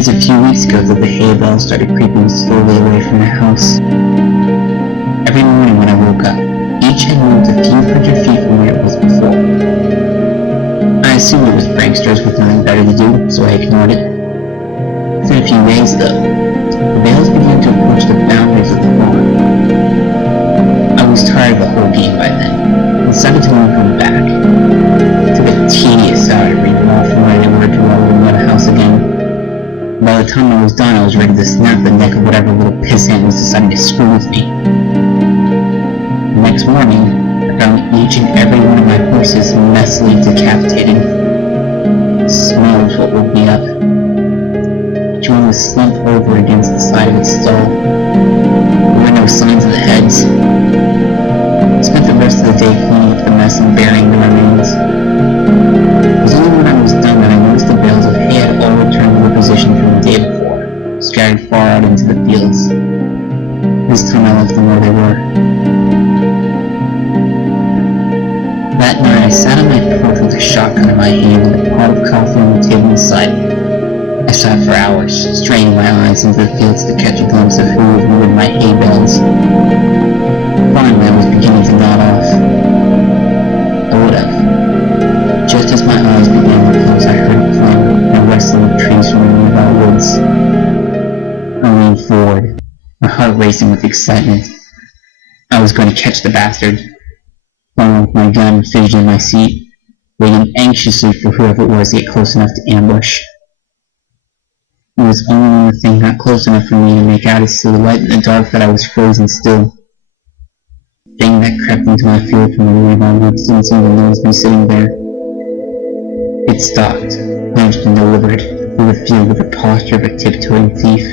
was a few weeks ago that the hay bales started creeping slowly away from the house. Every morning when I woke up, each had moved a few hundred feet from where it was before. I assumed it was pranksters with nothing better to do, so I ignored it. Within a few days, though, the bales began to approach the boundaries of the farm. I was tired of the whole game by then, and decided to move them back. It took a tedious hour to bring them all from where they were to where I would let a house again. By the time I was done, I was ready to snap the neck of whatever little pissant was deciding to screw with me. The next morning, I found each and every one of my horses messily decapitated. The smell was what woke me up. Each one was slumped over against the side of its stall. There were no signs of the heads. I spent the rest of the day cleaning up the mess and burying the remains. It was only when I was done that I noticed the bales of hay had all returned to their position from the day before, scattered far out into the fields. This time I left them where they were. That night I sat on my porch with a shotgun in my hand and a pot of coffee on the table beside me. I sat for hours, straining my eyes into the fields to catch a glimpse of who would ruin my hay bales. Finally I was beginning to nod off. I would have. Just as my eyes began to close, I heard a clamor and a rustling of trees from the nearby woods. I leaned forward, my heart racing with excitement. I was going to catch the bastard. Falling with my gun and fidgeting in my seat, waiting anxiously for whoever it was to get close enough to ambush. It was only when the thing got close enough for me to make out its silhouette in the dark that I was frozen still. The thing that crept into my field from the nearby woods didn't seem to notice me sitting there. It stopped, hunched and deliberate, through the field with the posture of a tiptoeing thief.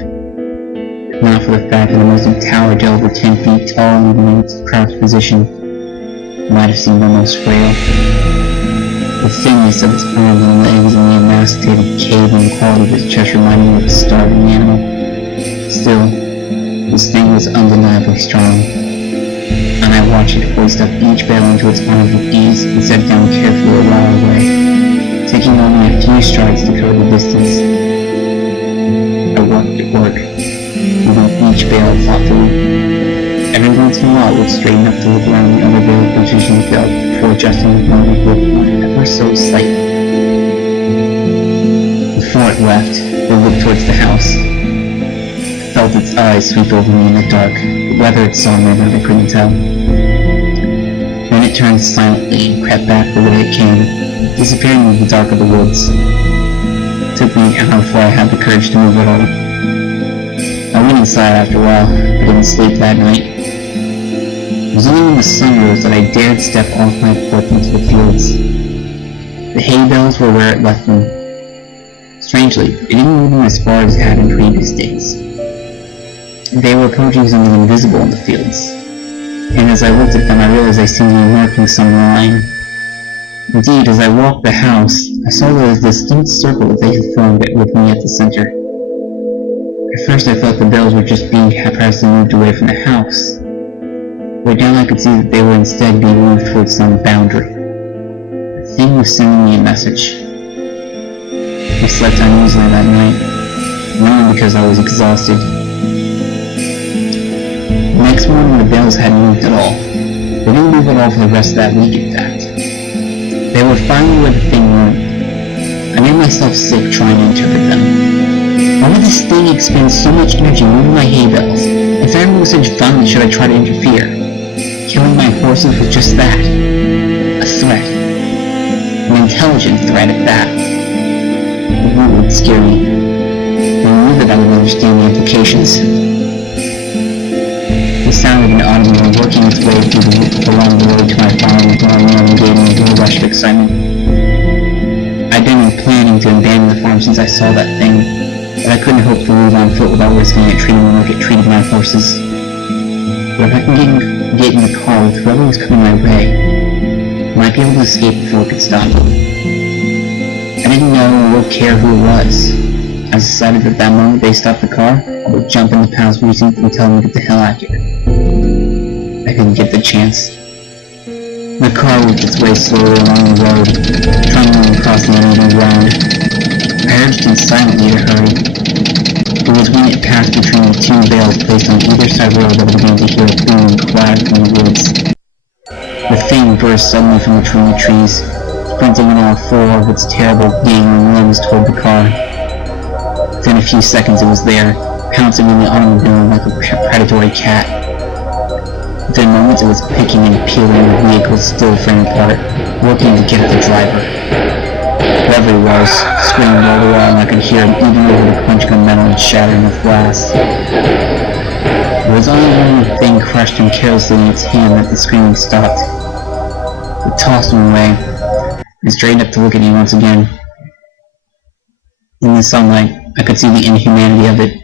If not for the fact that it must have towered to over 10 feet tall even in its crouched position, it might have seemed almost frail. The thinness of its arms and legs and the emaciated cave-in quality of its chest reminded me of a starving animal. Still, this thing was undeniably strong, and I watched it hoist up each bale into its arms with ease and set down carefully a while away, taking only a few strides to cover the distance. I watched it work, moving each bale thoughtfully. Every once in a while it would straighten up to look around the other bale position it felt before adjusting the movement with ever so slightly. Before it left, it looked towards the house. I felt its eyes sweep over me in the dark, but whether it saw me or not I couldn't tell. Then it turned silently and crept back the way it came, disappearing into the dark of the woods. It took me an hour before I had the courage to move at all. I went inside after a while, but didn't sleep that night. It was only when the sun rose that I dared step off my porch into the fields. The hay bales were where it left them. Strangely, it didn't move them as far as it had in previous days. They were approaching something invisible in the fields, and as I looked at them I realized I seemed to be marking some line. Indeed, as I walked the house, I saw the distinct circle that they had formed with me at the center. At first I thought the bales were just being haphazardly moved away from the house, but now I could see that they were instead being moved towards some boundary. The thing was sending me a message. I slept uneasily that night, mainly because I was exhausted. The next morning the bales hadn't moved at all. They didn't move at all for the rest of that week, in fact. They were finally where the thing went. I made myself sick trying to interpret them. Why would this thing expend so much energy moving my hay bales? If everyone was such fun, should I try to interfere? Killing my horses was just that. A threat. An intelligent threat at that. The word would scare me. I knew that I would understand the implications. The sound of an automobile working its way through along the road to my farm nearly gave me a rush of excitement. I'd been planning to abandon the farm since I saw that thing, but I couldn't hope to move on foot without risking it treating me like it treated my horses. But if I can get in the car with whoever was coming my way, I might be able to escape before it could stop me. I didn't know or care who it was. I decided that the moment they stopped the car, I would jump in the palace precinct and tell them to get the hell out of here. I couldn't get the chance. The car worked its way slowly along the road, trundling across the uneven ground. I urged him silently to hurry, it passed between the two bales placed on either side of the road that I began to hear a boom clatter from the woods. The thing burst suddenly from between the trees, sprinting on all four of its terrible, gangling limbs toward the car. Within a few seconds it was there, pouncing on the automobile like a predatory cat. Within moments it was picking and peeling the vehicle's still frame apart, working to get at the driver. Whoever he was, screamed all the while, and I could hear him even over the crunching of metal and shattering of glass. It was only when the thing crushed him carelessly in its hand that the screaming stopped. It tossed him away, and straightened up to look at me once again. In the sunlight, I could see the inhumanity of it.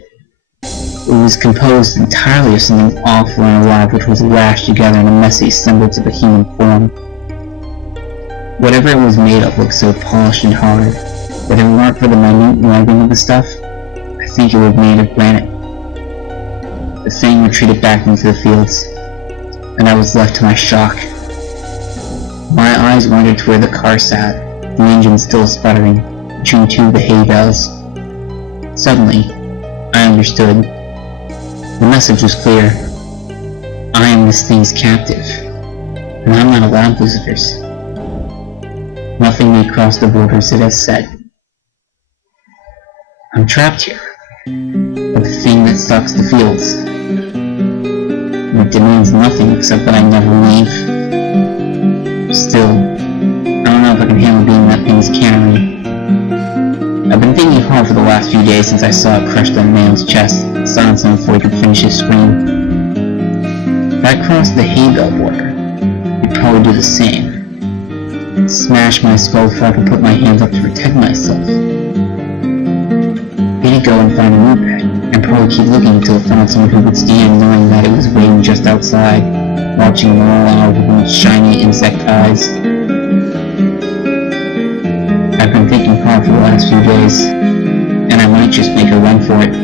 It was composed entirely of something awful and alive which was lashed together in a messy semblance of a human form. Whatever it was made of looked so polished and hard, that if it weren't for the minute webbing of the stuff, I think it would have made of granite. The thing retreated back into the fields, and I was left to my shock. My eyes wandered to where the car sat, the engine still sputtering, between two of the hay bales. Suddenly, I understood. The message was clear. I am this thing's captive, and I'm not allowed visitors. Nothing may cross the borders it has set. I'm trapped here, by the thing that stalks the fields. And it demands nothing except that I never leave. Still, I don't know if I can handle being that thing's cannery. I've been thinking hard for the last few days since I saw it crushed on a man's chest, silencing him before he could finish his scream. If I crossed the hay bale border, he'd probably do the same. Smash my skull before I could put my hands up to protect myself. He'd go and find a new pet, and probably keep looking until it found someone who would stand knowing that it was waiting just outside, watching him all out with its shiny insect eyes. I've been thinking hard for the last few days, and I might just make a run for it.